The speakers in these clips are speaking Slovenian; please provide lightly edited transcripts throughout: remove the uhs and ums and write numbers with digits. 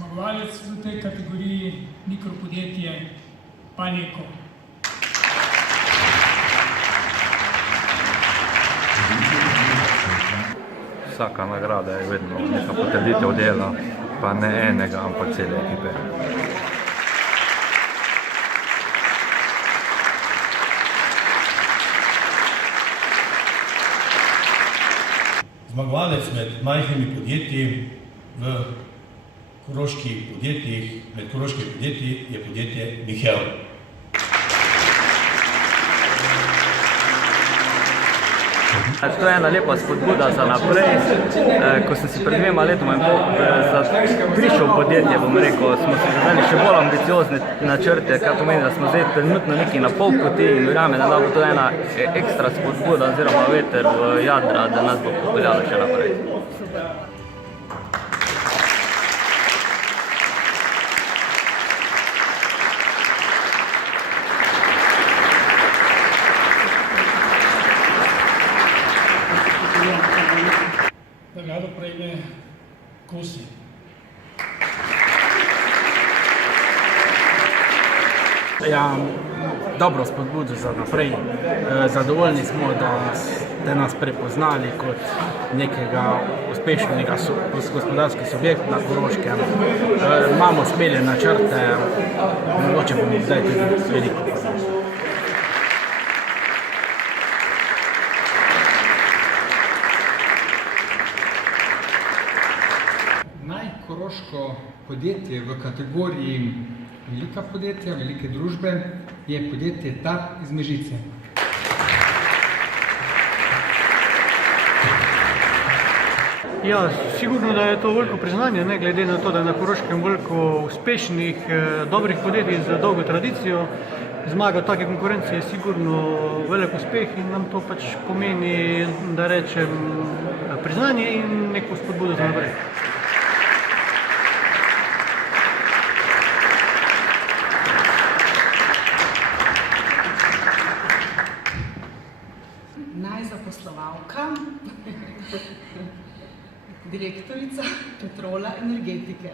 Zmagovalec v tej kategoriji mikropodjetje Paleko. Vsaka nagrada je vedno neka potrditev dela, pa ne enega, ampak cele ekipe. Zmagovalec med majhnimi podjetji v koroških podjetjih, med koroškimi podjetji je podjetje Michel. To je ena lepa spodbuda za naprej. Ko sem si pred 2 letoma in pol prišel v podjetje, bom rekel, smo si zadali še bolj ambiciozne načrte, kar pomeni, da smo zdaj trenutno neki na pol poti in verjamem, da bo to ena ekstra spodbuda oziroma veter v jadra, da nas bo popeljalo še naprej. Nagrado prejme Kosi. Ja, dobro spodbudo za naprej. Zadovoljni smo, da ste nas prepoznali kot nekega uspešnega gospodarskega subjekta na Koroškem. Imamo smele načrte, mogoče bomo zdaj tudi veliko. Najkoroško podjetje v kategoriji velika podjetja, velike družbe je podjetje TAP iz Mežice. Ja, sigurno, da je to veliko priznanje, ne glede na to, da je na Koroškem veliko uspešnih, dobrih podjetij z dolgo tradicijo. Zmaga v taki konkurenci je sigurno velik uspeh in nam to pač pomeni, da rečem, priznanje in neko spodbudo za naprej. Najzaposlovalka, direktorica Petrola Energetike.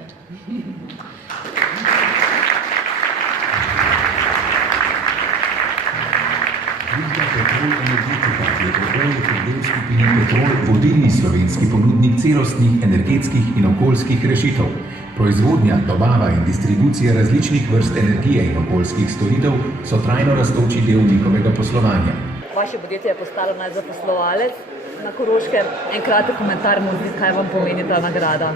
Družba Petrol Energetika je prebolnih del skupine Petrol vodilni slovenski ponudnik celostnih energetskih in okoljskih rešitev. Proizvodnja, dobava in distribucija različnih vrst energije in okoljskih storitev so trajno rastoči del njihovega poslovanja. Vaše podjetje je postalo najzaposlovalec na Koroškem. En kratek komentar, kaj vam pomeni ta nagrada?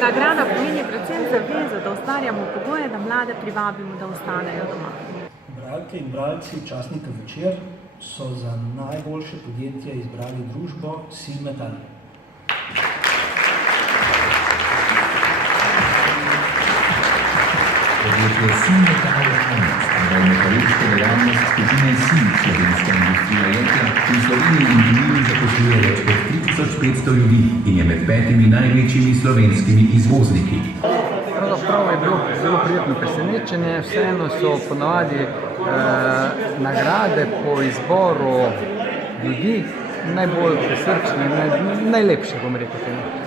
Nagrada pomeni predvsem zavezo, da ustvarjamo pogoje, da mlade privabimo, da ostanejo doma. Bralke in bralci časnika Večer so za najboljše podjetje izbrali družbo Silmetal. Podjetje Silmetal je konec, da je metalurška dejavnost skupine Sil, slovenska industrija jekla, v Sloveniji in tujini zaposluje več kot 3500 ljudi in je med 5 največjimi slovenskimi izvozniki. Pravzaprav je bilo zelo prijetno presenečenje, vseeno so ponavadi nagrade po izboru ljudi najbolj prisrčne, najlepše, bom rekel temu.